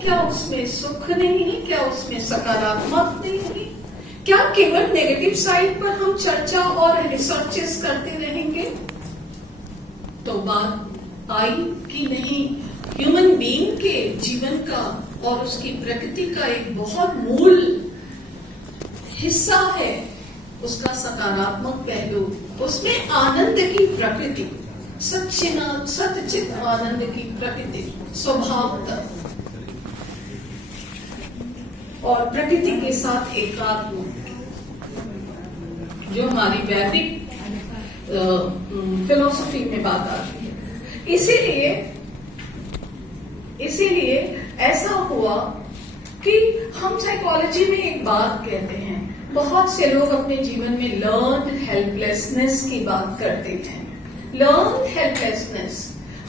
क्या उसमें सुख नहीं है? क्या उसमें सकारात्मक नहीं है? क्या केवल नेगेटिव साइड पर हम चर्चा और रिसर्चेस करते रहेंगे? तो बात आई कि नहीं, ह्यूमन बीइंग के जीवन का और उसकी प्रकृति का एक बहुत मूल हिस्सा है उसका सकारात्मक पहलू, उसमें आनंद की प्रकृति, सच्चित आनंद की प्रकृति स्वभावतः और प्रकृति के साथ एकात्म, जो हमारी वैदिक फिलॉसफी में बात आती है। इसीलिए ऐसा हुआ कि हम साइकोलॉजी में एक बात कहते हैं, बहुत से लोग अपने जीवन में लर्न हेल्पलेसनेस की बात करते हैं। लर्न हेल्पलेसनेस,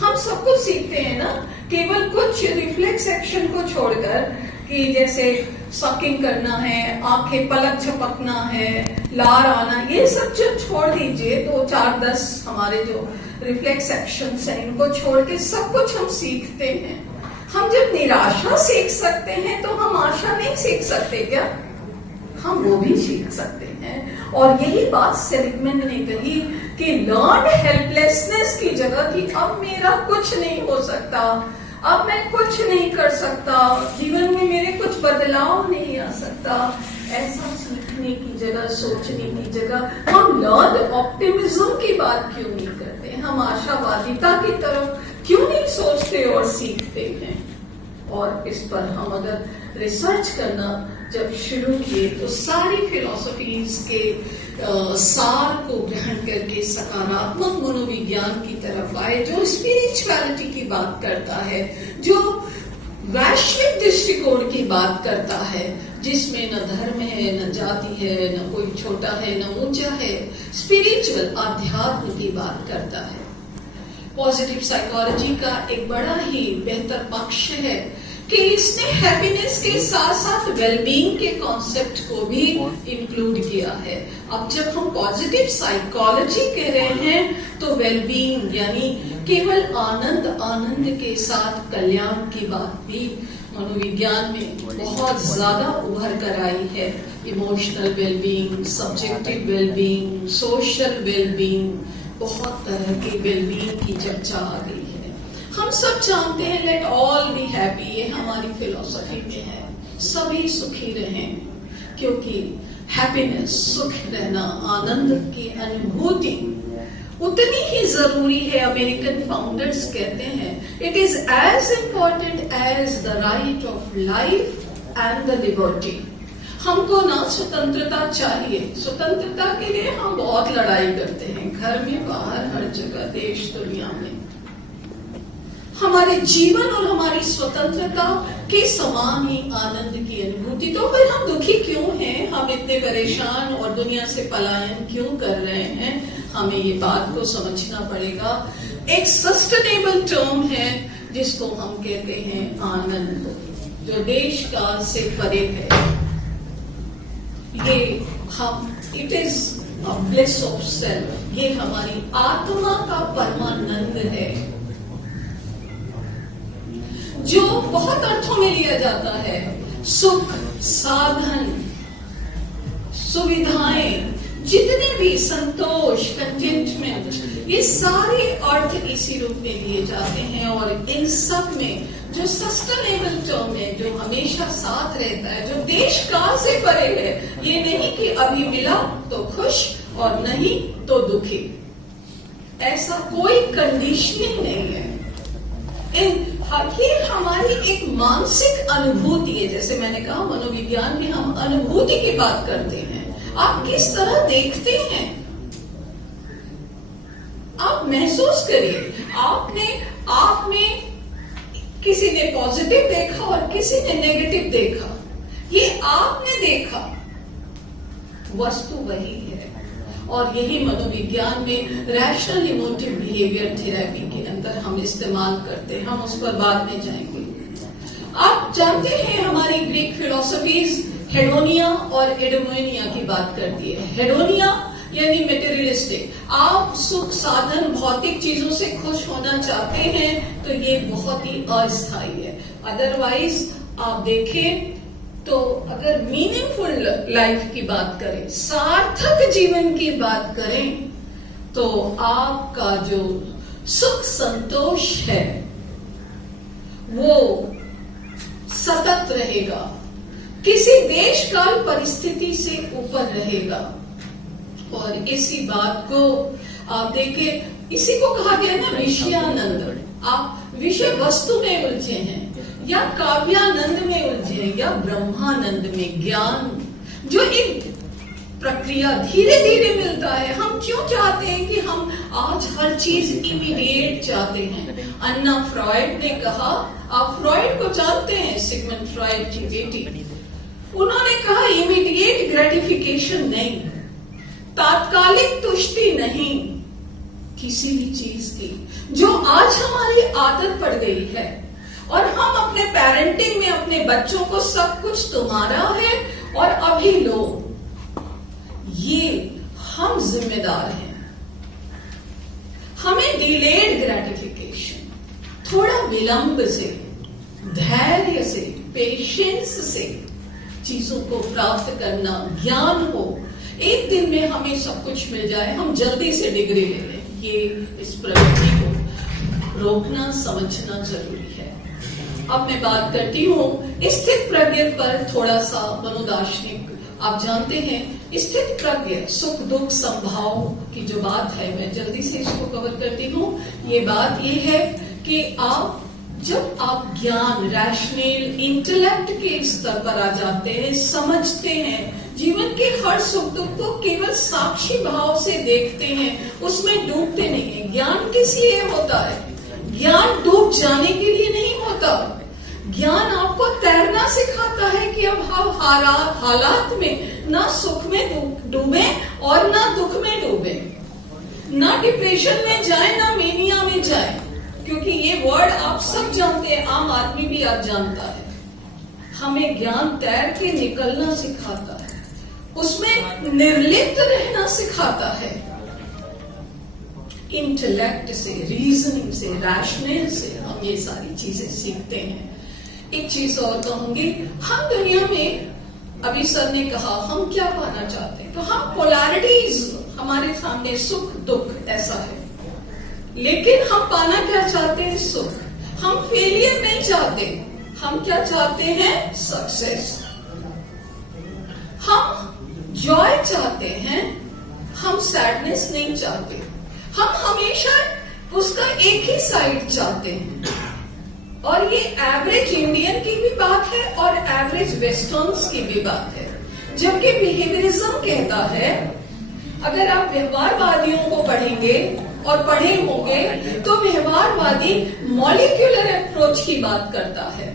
हम सब कुछ सीखते हैं ना, केवल कुछ रिफ्लेक्स एक्शन को छोड़कर, कि जैसे सकिंग करना है, आंखें पलक झपकना है, लार आना, ये सब जो छोड़ दीजिए, तो 4-10 हमारे जो रिफ्लेक्स एक्शंस हैं इनको छोड़ के सब कुछ हम सीखते हैं। हम जब निराशा सीख सकते हैं तो हम आशा नहीं सीख सकते क्या? हम वो भी सीख सकते हैं। और यही बात सेलिगमैन ने कही कि लर्न हेल्पलेसनेस की जगह कि अब मेरा कुछ नहीं हो सकता, अब मैं कुछ नहीं कर सकता, जीवन में मेरे कुछ बदलाव नहीं आ सकता, ऐसा सीखने की जगह, सोचने की जगह हम लर्न ऑप्टिमिज्म की बात क्यों नहीं करते? हम आशावादिता की तरफ क्यों नहीं सोचते और सीखते हैं? और इस पर हम अगर रिसर्च करना जब शुरू किए तो सारी फिलॉसफीज के सार को ग्रहण करके सकारात्मक मनोविज्ञान की तरफ आए, जो स्पिरिचुअलिटी की बात करता है, जो वैश्विक दृष्टिकोण की बात करता है, जिसमें न धर्म है, न जाति है, न कोई छोटा है, न ऊंचा है, स्पिरिचुअल आध्यात्म की बात करता है। पॉजिटिव साइकोलॉजी का एक बड़ा ही बेहतर पक्ष है कि इसने हैप्पीनेस के साथ साथ वेलबींग के कॉन्सेप्ट को भी इंक्लूड किया है। अब जब हम पॉजिटिव साइकोलॉजी कह रहे हैं तो वेलबींग यानी केवल आनंद के साथ कल्याण की बात भी मनोविज्ञान में बहुत ज्यादा उभर कर आई है। Emotional wellbeing, subjective wellbeing, social wellbeing, बहुत तरह की वेलबींग की चर्चा आ गई है। हम सब जानते हैं लेट ऑल बी हैप्पी, ये हमारी फिलॉसफी में है, सभी सुखी रहें, क्योंकि हैप्पीनेस, सुख रहना, आनंद की अनुभूति उतनी ही जरूरी है। अमेरिकन फाउंडर्स कहते हैं it is as important as the right of life and the liberty. हमको ना स्वतंत्रता चाहिए, स्वतंत्रता के लिए हम बहुत लड़ाई करते हैं, घर में, बाहर, हर जगह, देश दुनिया में। हमारे जीवन और हमारी स्वतंत्रता के समान ही आनंद की अनुभूति, तो फिर हम दुखी क्यों हैं? हम इतने परेशान और दुनिया से पलायन क्यों कर रहे हैं? हमें ये बात को समझना पड़ेगा। एक सस्टेनेबल टर्म है जिसको हम कहते हैं आनंद, जो देश काल से परे है। ये हम, it is a bliss of self, ये हमारी आत्मा का परमानंद है, जो बहुत अर्थों में लिया जाता है। सुख, साधन, सुविधाएं, जितने भी संतोष, कंटेंटमेंट, ये सारे अर्थ इसी रूप में लिए जाते हैं। और इन सब में जो सस्टेनेबल टर्म है, जो हमेशा साथ रहता है, जो देश काल से परे है, ये नहीं कि अभी मिला तो खुश और नहीं तो दुखी, ऐसा कोई कंडीशनिंग नहीं है। ये हमारी एक मानसिक अनुभूति है। जैसे मैंने कहा, मनोविज्ञान में हम अनुभूति की बात करते हैं। आप किस तरह देखते हैं, आप महसूस करिए। आपने किसी ने पॉजिटिव देखा और किसी ने नेगेटिव देखा, ये आपने देखा, वस्तु वही है। और यही मनोविज्ञान में रैशनल इमोटिव बिहेवियर थेरेपी के अंदर हम इस्तेमाल करते हैं। हम उस पर बाद में जाएंगे। आप जानते हैं हमारी ग्रीक फिलोसफीज हेडोनिया और एडोनिया की बात करती है। हेडोनिया यानी मेटेरियलिस्टिक, आप सुख, साधन, भौतिक चीजों से खुश होना चाहते हैं तो ये बहुत ही अस्थायी है। अदरवाइज आप देखें तो अगर मीनिंगफुल लाइफ की बात करें, सार्थक जीवन की बात करें, तो आपका जो सुख संतोष है वो सतत रहेगा, किसी देश काल परिस्थिति से ऊपर रहेगा। और इसी बात को आप देखें, इसी को कहा गया ना विषयानंद। आप विषय वस्तु में उलझे हैं या काव्यानंद में उलझे हैं या ब्रह्मानंद में, ज्ञान जो एक प्रक्रिया धीरे धीरे मिलता है। हम क्यों चाहते हैं कि हम आज हर चीज इमीडिएट चाहते हैं? अन्ना फ्रॉइड ने कहा, आप फ्रॉइड को जानते हैं, सिगमंड फ्रॉइड की बेटी, उन्होंने कहा इमीडिएट ग्रेटिफिकेशन नहीं, तात्कालिक तुष्टि नहीं किसी भी चीज की, जो आज हमारी आदत पड़ गई है। और हम अपने पेरेंटिंग में अपने बच्चों को सब कुछ तुम्हारा है और अभी लो, ये हम जिम्मेदार हैं। हमें डिलेड ग्रेटिफिकेशन, थोड़ा विलंब से, धैर्य से, पेशेंस से चीजों को प्राप्त करना, ज्ञान हो। एक दिन में हमें सब कुछ मिल जाए, हम जल्दी से डिग्री ले लें, ये इस प्रवृत्ति को रोकना समझना जरूरी है। अब मैं बात करती हूँ स्थित प्रज्ञ पर थोड़ा सा मनोदार्शनिक। आप जानते हैं स्थित प्रज्ञ सुख दुख संभाव की जो बात है, मैं जल्दी से इसको कवर करती हूँ। ये बात ये है कि जब आप ज्ञान, रैशनल इंटेलेक्ट के स्तर पर आ जाते हैं, समझते हैं, जीवन के हर सुख दुख को केवल साक्षी भाव से देखते हैं, उसमें डूबते नहीं हैं। ज्ञान किस लिए होता है? ज्ञान डूब जाने के लिए नहीं होता। ज्ञान आपको तैरना सिखाता है कि अब हम हालात में ना सुख में डूबे और ना दुख में डूबे, ना डिप्रेशन में जाए ना मेनिया में जाए, क्योंकि ये वर्ड आप सब जानते हैं, आम आदमी भी आज जानता है। हमें ज्ञान तैर के निकलना सिखाता है, उसमें निर्लिप्त रहना सिखाता है। इंटेलेक्ट से, रीजनिंग से, रैशनल से हम ये सारी चीजें सीखते हैं। एक चीज और कहूंगी, हम दुनिया में, अभी सर ने कहा हम क्या पाना चाहते हैं, तो हम पोलैरिटीज हमारे सामने, सुख दुख ऐसा है, लेकिन हम पाना क्या चाहते हैं? सुख। हम फेलियर नहीं चाहते, हम क्या चाहते हैं? सक्सेस। हम जॉय चाहते हैं, हम सैडनेस नहीं चाहते। हम हमेशा उसका एक ही साइड चाहते हैं। और ये एवरेज इंडियन की भी बात है और एवरेज वेस्टर्न्स की भी बात है। जबकि बिहेवियरिज्म कहता है, अगर आप व्यवहारवादियों को पढ़ेंगे और पढ़े होंगे, तो व्यवहारवादी मॉलिक्यूलर अप्रोच की बात करता है।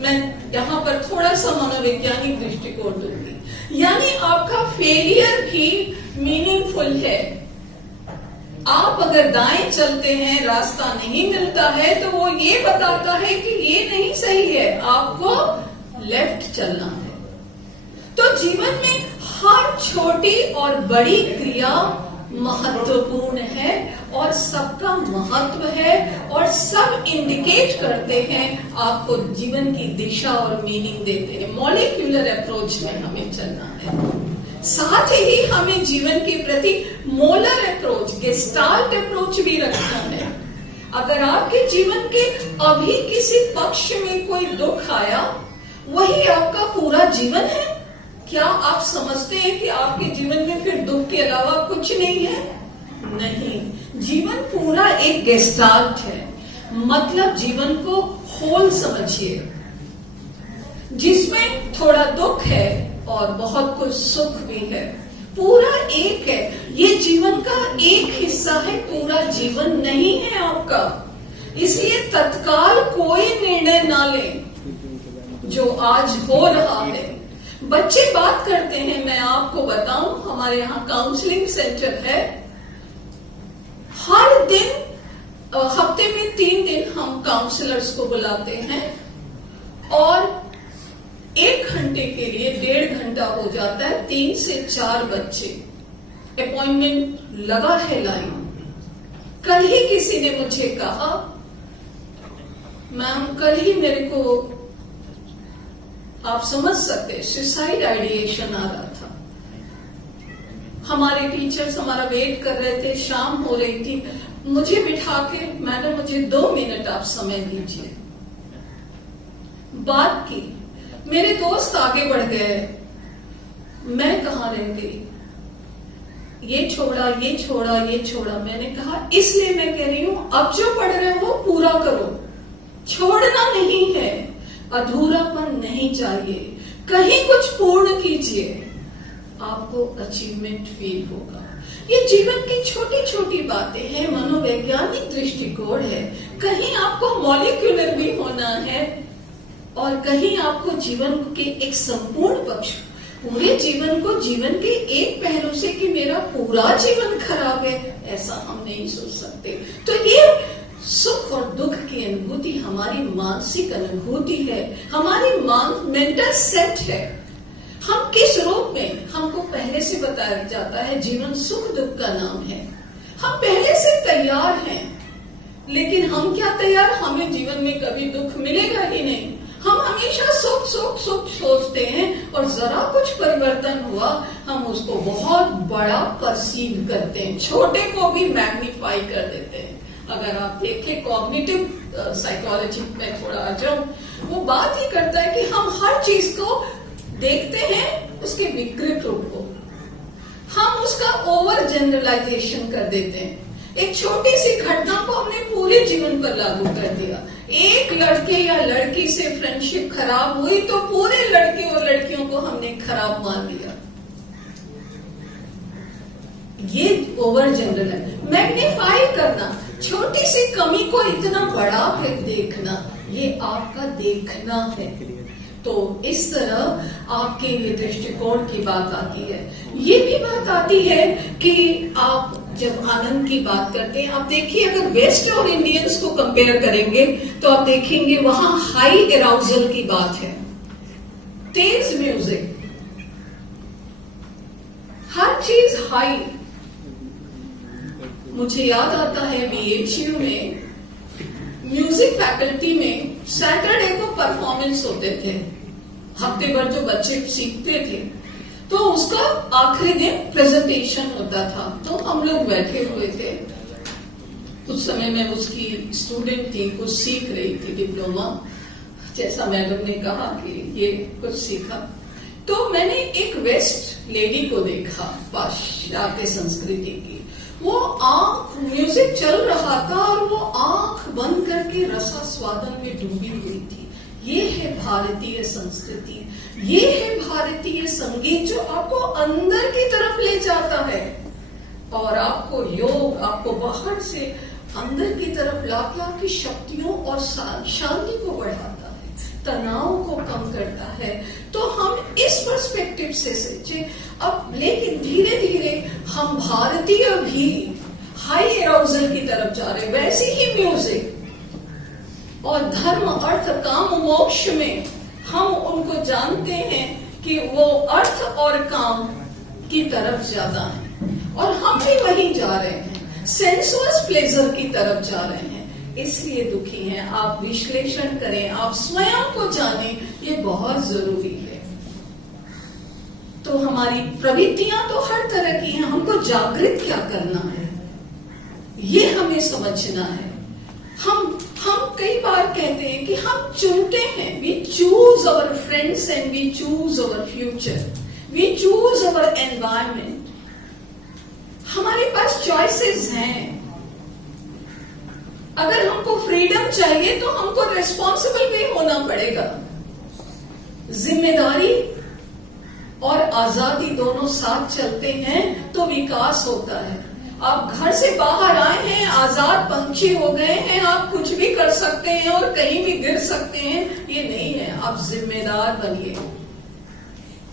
मैं यहाँ पर थोड़ा सा मनोवैज्ञानिक दृष्टिकोण दूंगी। यानी आपका फेलियर भी मीनिंगफुल है। आप अगर दाएं चलते हैं, रास्ता नहीं मिलता है, तो वो ये बताता है कि ये नहीं सही है, आपको लेफ्ट चलना है। तो जीवन में हर छोटी और बड़ी क्रिया महत्वपूर्ण है और सबका महत्व है और सब इंडिकेट करते हैं, आपको जीवन की दिशा और मीनिंग देते हैं। मॉलिक्यूलर अप्रोच में हमें चलना है। साथ ही हमें जीवन के प्रति मोलर अप्रोच, गेस्टाल्ट अप्रोच भी रखना है। अगर आपके जीवन के अभी किसी पक्ष में कोई दुख आया, वही आपका पूरा जीवन है? क्या आप समझते हैं कि आपके जीवन में फिर दुख के अलावा कुछ नहीं है? नहीं, जीवन पूरा एक गेस्टाल्ट है। मतलब जीवन को होल समझिए, जिसमें थोड़ा दुख है और बहुत कुछ सुख भी है। पूरा एक है, ये जीवन का एक हिस्सा है, पूरा जीवन नहीं है आपका। इसलिए तत्काल कोई निर्णय ना लें जो आज हो रहा है। बच्चे बात करते हैं, मैं आपको बताऊं, हमारे यहाँ काउंसलिंग सेंटर है। हर दिन, हफ्ते में 3 दिन हम काउंसलर्स को बुलाते हैं और 1 घंटे के लिए 1.5 घंटा हो जाता है। 3 से 4 बच्चे, अपॉइंटमेंट लगा है लाइन। कल ही किसी ने मुझे कहा, मैम कल ही मेरे को आप समझ सकते, सुसाइड आइडिएशन आ रहा था। हमारे टीचर्स हमारा वेट कर रहे थे, शाम हो रही थी, मुझे बिठा के, मैडम मुझे 2 मिनट आप समय दीजिए। बात की, मेरे दोस्त आगे बढ़ गए, मैं कहां रह गई, ये छोड़ा ये छोड़ा ये छोड़ा। मैंने कहा इसलिए मैं कह रही हूं, अब जो पढ़ रहे हो वो पूरा करो, छोड़ना नहीं है, अधूरापन नहीं चाहिए, कहीं कुछ पूर्ण कीजिए, आपको अचीवमेंट फील होगा। ये जीवन की छोटी छोटी बातें हैं, मनोवैज्ञानिक दृष्टिकोण है। कहीं आपको मॉलिक्यूलर भी होना है और कहीं आपको जीवन के एक संपूर्ण पक्ष, पूरे जीवन को जीवन के एक पहलू से कि मेरा पूरा जीवन खराब है, ऐसा हम नहीं सोच सकते। तो ये सुख और दुख की अनुभूति हमारी मानसिक अनुभूति है, हमारी मेंटल सेट है। हम किस रूप में, हमको पहले से बताया जाता है जीवन सुख दुख का नाम है। हम पहले से तैयार हैं, लेकिन हम क्या तैयार, हमें जीवन में कभी दुख मिलेगा ही नहीं। हम हमेशा सुख सुख सुख सोचते हैं और जरा कुछ परिवर्तन हुआ हम उसको बहुत बड़ा परसीव करते हैं, छोटे को भी मैग्नीफाई कर देते हैं। अगर आप देखें कॉग्निटिव साइकोलॉजी में थोड़ा आ जाऊं, वो बात ही करता है कि हम हर चीज को देखते हैं उसके विकृत रूप को, हम उसका ओवर जनरलाइजेशन कर देते हैं। एक छोटी सी घटना को हमने पूरे जीवन पर लागू कर दिया। एक लड़के या लड़की से फ्रेंडशिप खराब हुई तो पूरे लड़के और लड़कियों को हमने खराब मान लिया। ये ओवर जनरलाइज, मैग्नीफाई करना, छोटी सी कमी को इतना बड़ा कर देखना, ये आपका देखना है। तो इस तरह आपके ये दृष्टिकोण की बात आती है। ये भी बात आती है कि आप जब आनंद की बात करते हैं, आप देखिए अगर वेस्ट और इंडियंस को कंपेयर करेंगे तो आप देखेंगे वहां हाई एराउजल की बात है, तेज म्यूजिक, हर चीज हाई। मुझे याद आता है बीएचयू में म्यूजिक फैकल्टी में सैटरडे को परफॉर्मेंस होते थे, हफ्ते भर जो बच्चे सीखते थे, तो उसका आखिरी दिन प्रेजेंटेशन होता था। तो हम लोग बैठे हुए थे, उस समय मैं उसकी स्टूडेंट थी, कुछ सीख रही थी डिप्लोमा, जैसा मैडम ने कहा कि ये कुछ सीखा। तो मैंने एक वेस्ट लेडी को देखा, पाश्चात्य संस्कृति की, वो आंख, म्यूजिक चल रहा था और वो आंख बंद करके रसास्वादन में डूबी हुई थी। ये है भारतीय संस्कृति, ये है भारतीय संगीत जो आपको अंदर की तरफ ले जाता है और आपको योग, आपको बाहर से अंदर की तरफ लाके आपकी शक्तियों और शांति को बढ़ाता है, तनाव को कम करता है। तो हम इस पर्सपेक्टिव से सोचे अब, लेकिन धीरे धीरे हम भारतीय भी हाई एराउजल की तरफ जा रहे, वैसे ही म्यूजिक और धर्म अर्थ काम मोक्ष में हम उनको जानते हैं कि वो अर्थ और काम की तरफ ज्यादा है और हम भी वहीं जा रहे हैं, सेंसुअस प्लेजर की तरफ जा रहे हैं, इसलिए दुखी हैं। आप विश्लेषण करें, आप स्वयं को जानें, ये बहुत जरूरी है। तो हमारी प्रवृत्तियां तो हर तरह की हैं, हमको जागृत क्या करना है ये हमें समझना है। हम कई बार कहते हैं कि हम चुनते हैं, we choose our friends and we choose our future, we choose our environment. हमारे पास चॉइसेस हैं। अगर हमको फ्रीडम चाहिए तो हमको रेस्पॉन्सिबल भी होना पड़ेगा। जिम्मेदारी और आजादी दोनों साथ चलते हैं तो विकास होता है। आप घर से बाहर आए हैं, आजाद पंछी हो गए हैं, आप कुछ भी कर सकते हैं और कहीं भी गिर सकते हैं, ये नहीं है। आप जिम्मेदार बनिए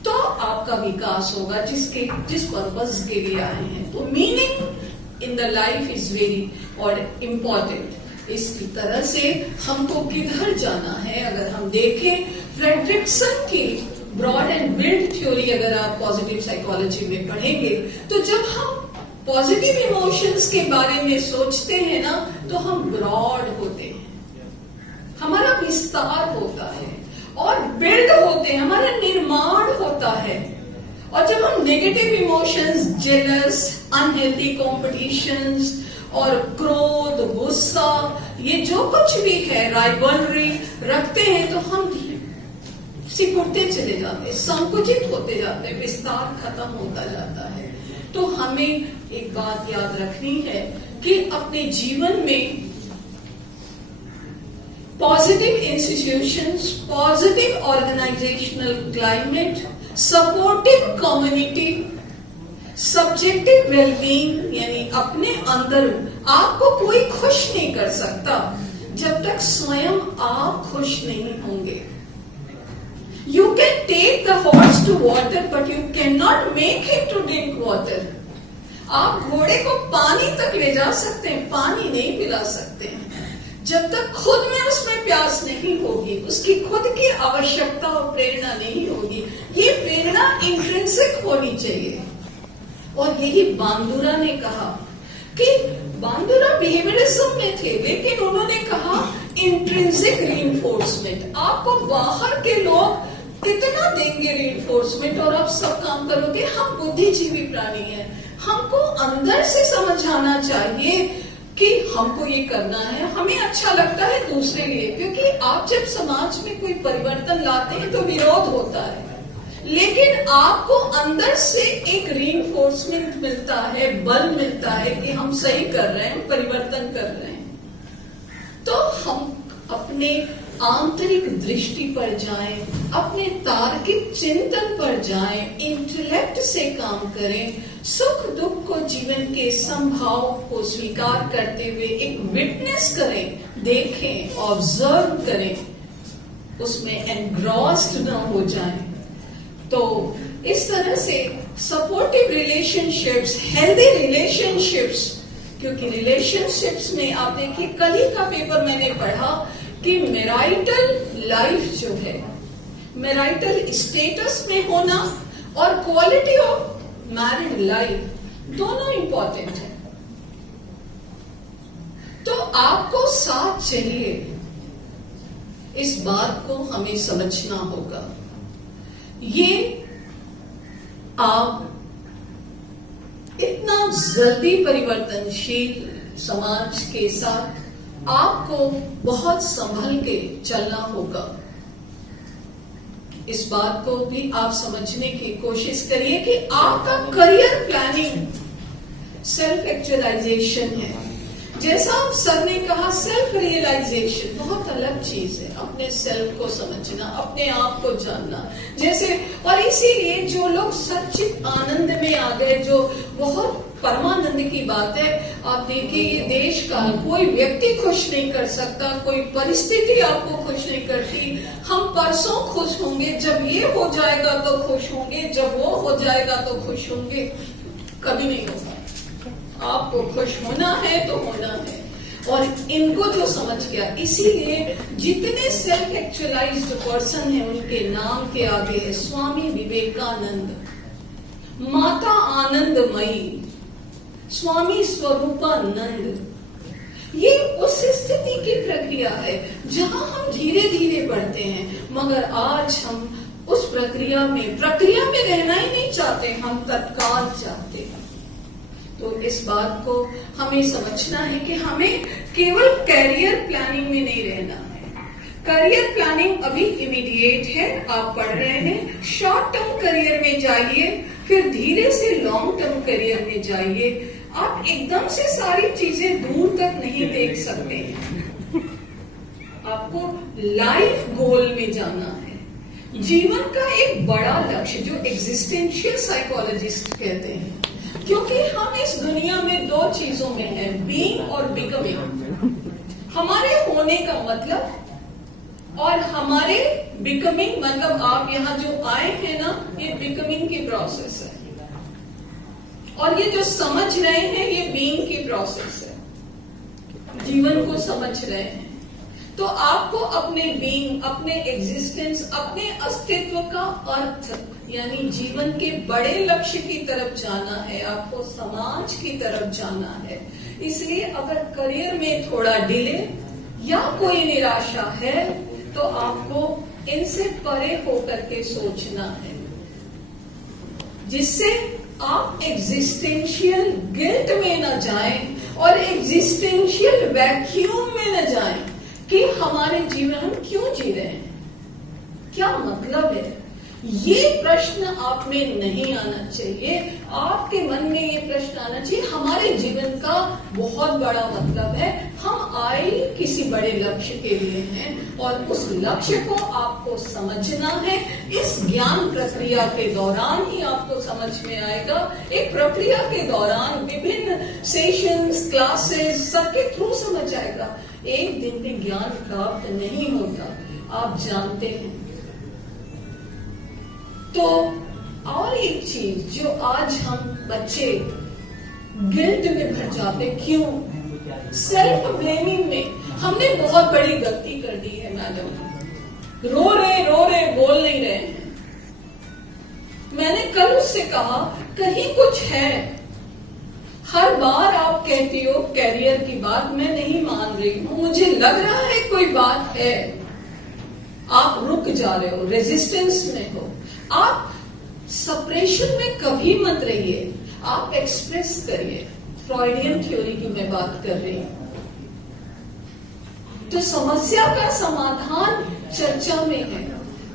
तो आपका विकास होगा, जिस पर्पस के लिए आए हैं। तो meaning in the life is very और इम्पोर्टेंट। इस तरह से हमको किधर जाना है, अगर हम देखें फ्रेडरिक्सन की ब्रॉड एंड बिल्ड थ्योरी, अगर आप पॉजिटिव साइकोलॉजी में पढ़ेंगे, तो जब हम पॉजिटिव इमोशंस के बारे में सोचते हैं ना, तो हम ब्रॉड होते हैं, हमारा विस्तार होता है। और बिल्ड होते हैं, हमारा निर्माण होता है। और जब हम negative emotions, jealous, unhealthy competitions और क्रोध, गुस्सा, ये जो कुछ भी है, राइवलरी रखते हैं, तो हम सिकुड़ते चले जाते हैं, संकुचित होते जाते हैं, विस्तार खत्म होता जाता है। तो हमें एक बात याद रखनी है कि अपने जीवन में positive institutions, positive organisational climate, supportive community, subjective wellbeing, यानी अपने अंदर आपको कोई खुश नहीं कर सकता जब तक स्वयं आप खुश नहीं होंगे। You can take the horse to water, but you cannot make him to drink water. आप घोड़े को पानी तक ले जा सकते हैं, पानी नहीं पिला सकते हैं जब तक खुद में उसमें प्यास नहीं होगी, उसकी खुद की आवश्यकता और प्रेरणा नहीं होगी। ये प्रेरणा इंट्रिंसिक होनी चाहिए। और यही बांदुरा ने कहा कि बांदुरा बिहेवियरिज्म में थे, लेकिन उन्होंने कहा इंट्रिंसिक रीइंफोर्समेंट। आपको बाहर के लोग कितना देंगे रीइंफोर्समेंट और आप सब काम करोगे। हम बुद्धिजीवी प्राणी हैं, हमको अंदर से समझ आना चाहिए कि हमको ये करना है, हमें अच्छा लगता है दूसरे लिए। क्योंकि आप जब समाज में कोई परिवर्तन लाते हैं तो विरोध होता है, लेकिन आपको अंदर से एक रीइंफोर्समेंट मिलता है, बल मिलता है कि हम सही कर रहे हैं, परिवर्तन कर रहे हैं। तो हम अपने आंतरिक दृष्टि पर जाएं, अपने तार्किक चिंतन पर जाएं, इंटेलेक्ट से काम करें, सुख दुख को जीवन के संभाव को स्वीकार करते हुए एक विटनेस करें, देखें, ऑब्जर्व करें, उसमें एनग्रॉस्ड न हो जाएं। तो इस तरह से सपोर्टिव रिलेशनशिप्स, हेल्दी रिलेशनशिप्स, क्योंकि रिलेशनशिप्स में आप देखिए, कल ही का पेपर मैंने पढ़ा कि मैरिटल लाइफ जो है, मैरिटल स्टेटस में होना और क्वालिटी ऑफ मैरिड लाइफ दोनों इंपॉर्टेंट है। तो आपको साथ चाहिए, इस बात को हमें समझना होगा। ये आप इतना जल्दी परिवर्तनशील समाज के साथ आपको बहुत संभल के चलना होगा। इस बात को भी आप समझने की कोशिश करिए कि आपका करियर प्लानिंग सेल्फ एक्चुअलाइजेशन है। जैसा सर ने कहा, सेल्फ रियलाइजेशन बहुत अलग चीज है। अपने सेल्फ को समझना, अपने आप को जानना, जैसे, और इसीलिए जो लोग सच्चित आनंद में आ गए, जो बहुत परमानंद की बात है। आप देखिए, ये देश का कोई व्यक्ति खुश नहीं कर सकता, कोई परिस्थिति आपको खुश नहीं करती। हम परसों खुश होंगे, जब ये हो जाएगा तो खुश होंगे, जब वो हो जाएगा तो खुश होंगे, कभी नहीं होगा। आपको खुश होना है तो होना है। और इनको जो समझ गया, इसीलिए जितने सेल्फ एक्चुअलाइज्ड पर्सन हैं, उनके नाम के आगे है स्वामी विवेकानंद, माता आनंदमयी, स्वामी स्वरूपानंद। ये उस स्थिति की प्रक्रिया है जहां हम धीरे धीरे बढ़ते हैं, मगर आज हम उस प्रक्रिया में रहना ही नहीं चाहते, हम तत्काल चाहते हैं। तो इस बात को हमें समझना है कि हमें केवल करियर प्लानिंग में नहीं रहना है। करियर प्लानिंग अभी इमीडिएट है, आप पढ़ रहे हैं, शॉर्ट टर्म करियर में जाइए, फिर धीरे से लॉन्ग टर्म करियर में जाइए। आप एकदम से सारी चीजें दूर तक नहीं देख सकते हैं। आपको लाइफ गोल में जाना है, जीवन का एक बड़ा लक्ष्य, जो एग्जिस्टेंशियल साइकोलॉजिस्ट कहते हैं। क्योंकि हम इस दुनिया में दो चीजों में हैं, बीइंग और बिकमिंग। हमारे होने का मतलब और हमारे बिकमिंग, मतलब आप यहाँ जो आए हैं ना, ये बिकमिंग की प्रोसेस है, और ये जो समझ रहे हैं, ये बीइंग की प्रोसेस है। जीवन को समझ रहे हैं तो आपको अपने बीइंग, अपने एग्जिस्टेंस, अपने अस्तित्व का अर्थ, यानी जीवन के बड़े लक्ष्य की तरफ जाना है, आपको समाज की तरफ जाना है। इसलिए अगर करियर में थोड़ा डिले या कोई निराशा है, तो आपको इनसे परे होकर के सोचना है, जिससे आप एग्जिस्टेंशियल गिल्ट में न जाएं और एग्जिस्टेंशियल वैक्यूम में न जाएं कि हमारे जीवन हम क्यों जी रहे हैं, क्या मतलब है। ये प्रश्न आप में नहीं आना चाहिए, आपके मन में ये प्रश्न आना चाहिए हमारे जीवन का बहुत बड़ा मतलब है, हम आए किसी बड़े लक्ष्य के लिए हैं और उस लक्ष्य को आपको समझना है। इस ज्ञान प्रक्रिया के दौरान ही आपको समझ में आएगा। एक प्रक्रिया के दौरान विभिन्न सेशंस, क्लासेस सबके थ्रू समझ आएगा। एक दिन में ज्ञान प्राप्त नहीं होता, आप जानते हैं। तो और एक चीज जो आज हम बच्चे गिल्ट में भर जाते, क्यों? सेल्फ ब्लेमिंग में हमने बहुत बड़ी गलती कर दी है मैडम, रो रहे बोल नहीं रहे हैं। मैंने कल उससे कहा कहीं कुछ है, हर बार आप कहती हो कैरियर की बात, मैं नहीं मान रही हूं, मुझे लग रहा है कोई बात है। आप रुक जा रहे हो, रेजिस्टेंस में हो। आप सप्रेशन में कभी मत रहिए, आप एक्सप्रेस करिए। फ्रॉइडियन थ्योरी की मैं बात कर रही हूं। तो समस्या का समाधान चर्चा में है,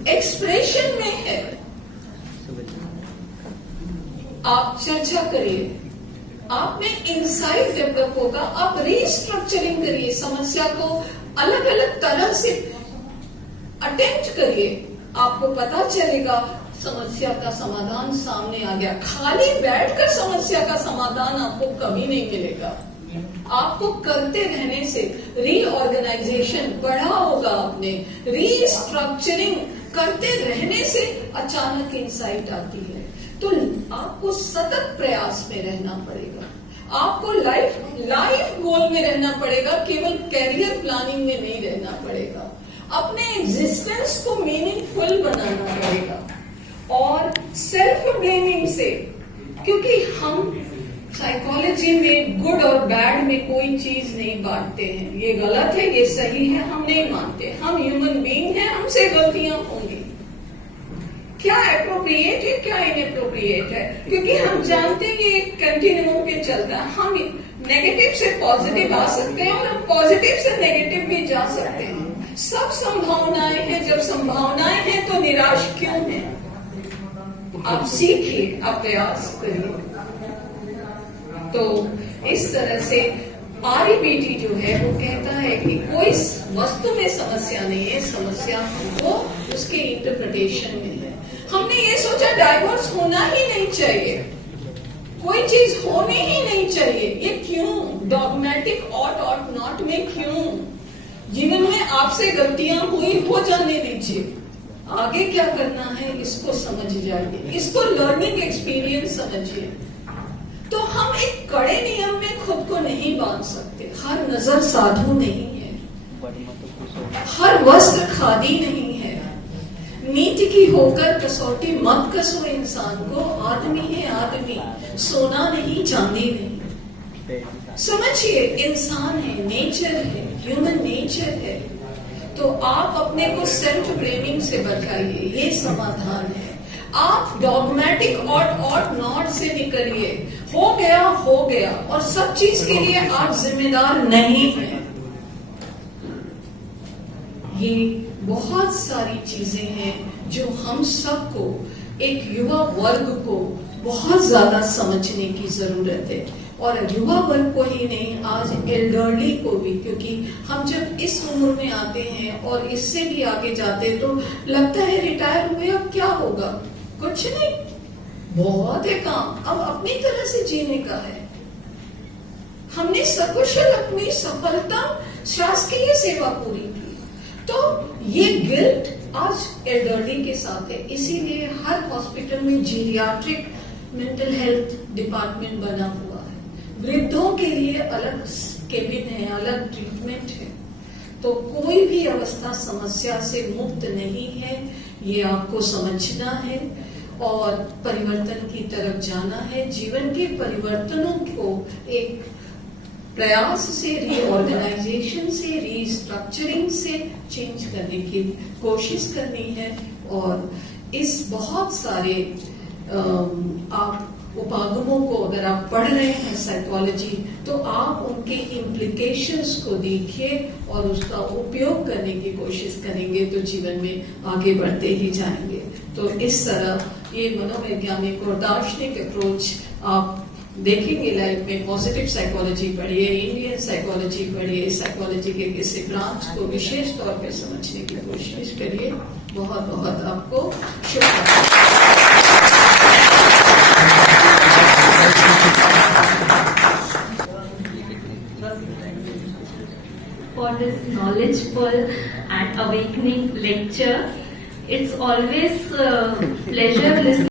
एक्सप्रेशन में है। आप चर्चा करिए, आप में इंसाइट डेवलप होगा, आप रीस्ट्रक्चरिंग करिए, समस्या को अलग अलग तरह से अटेम्प्ट करिए, आपको पता चलेगा समस्या का समाधान सामने आ गया। खाली बैठकर समस्या का समाधान आपको कभी नहीं मिलेगा। आपको करते रहने से रीऑर्गेनाइजेशन बढ़ा होगा, आपने रीस्ट्रक्चरिंग करते रहने से अचानक इंसाइट आती है। तो आपको सतत प्रयास में रहना पड़ेगा, आपको लाइफ गोल में रहना पड़ेगा, केवल कैरियर प्लानिंग में नहीं रहना पड़ेगा। अपने एग्जिस्टेंस को मीनिंगफुल बनाना पड़ेगा और सेल्फ ब्लेमिंग से, क्योंकि हम साइकोलॉजी में गुड और बैड में कोई चीज नहीं बांटते हैं, ये गलत है ये सही है हम नहीं मानते। हम ह्यूमन बीइंग हैं, हमसे गलतियां होंगी। क्या एप्रोप्रिएट है क्या इनएप्रोप्रिएट है, क्योंकि हम जानते हैं ये एक कंटिन्यूम पे चलता है। हम नेगेटिव से पॉजिटिव आ सकते हैं और हम पॉजिटिव से नेगेटिव भी जा सकते हैं। सब संभावनाएं हैं, जब संभावनाएं हैं तो निराश क्यों है। आप सीखिए, आप प्रयास करिए। तो इस तरह से आरईबीटी जो है वो कहता है कि कोई वस्तु में समस्या नहीं है, समस्या वो उसके इंटरप्रिटेशन में है। हमने ये सोचा डाइवोर्स होना ही नहीं चाहिए, कोई चीज होनी ही नहीं चाहिए। ये क्यों? डॉगमेटिक ऑट नॉट में क्यों? जीवन में आपसे गलतियां हुई, हो जाने दीजिए। आगे क्या करना है इसको समझ जाइए, इसको लर्निंग एक्सपीरियंस समझिए। तो हम एक कड़े नियम में खुद को नहीं बांध सकते। हर नजर साधु नहीं है, हर वस्त्र खादी नहीं है। नीति की होकर कसौटी मत कसो इंसान को। आदमी है आदमी, सोना नहीं चांदी नहीं। समझिए इंसान है, नेचर है, ह्यूमन नेचर है। तो आप अपने को सेल्फ ब्लेमिंग से बचाइए, ये समाधान है। आप डॉगमेटिक और नॉट से निकलिए। हो गया और सब चीज के लिए आप जिम्मेदार नहीं हैं। ये बहुत सारी चीजें हैं जो हम सबको, एक युवा वर्ग को बहुत ज्यादा समझने की जरूरत है। और युवा वर्ग को ही नहीं, आज एल्डरली को भी, क्योंकि हम जब इस उम्र में आते हैं और इससे भी आगे जाते हैं तो लगता है रिटायर हुए अब क्या होगा, कुछ नहीं, बहुत है काम, अब अपनी तरह से जीने का है। हमने सकुशल अपनी सफलता शासकीय सेवा पूरी की। तो ये गिल्ट आज एल्डरली के साथ है, इसीलिए हर हॉस्पिटल में जीरियाट्रिक मेंटल हेल्थ डिपार्टमेंट बना हुआ है। वृद्धों के लिए अलग केबिन है, अलग ट्रीटमेंट है। तो कोई भी अवस्था समस्या से मुक्त नहीं है, ये आपको समझना है और परिवर्तन की तरफ जाना है। जीवन के परिवर्तनों को एक प्रयास से, रीऑर्गेनाइजेशन से, रीस्ट्रक्चरिंग से चेंज करने की कोशिश करनी है। और इस बहुत सारे आप उपागमों को अगर आप पढ़ रहे हैं साइकोलॉजी, तो आप उनके इम्प्लीकेशंस को देखिए और उसका उपयोग करने की कोशिश करेंगे तो जीवन में आगे बढ़ते ही जाएंगे। तो इस तरह ये मनोवैज्ञानिक और दार्शनिक अप्रोच आप देखेंगे लाइफ में। पॉजिटिव साइकोलॉजी पढ़िए, इंडियन साइकोलॉजी पढ़िए, साइकोलॉजी के किसी ब्रांच को विशेष तौर पे समझने की कोशिश करिए। बहुत बहुत आपको शुभकामनाएं। For this knowledgeful and awakening lecture. It's always a pleasure listening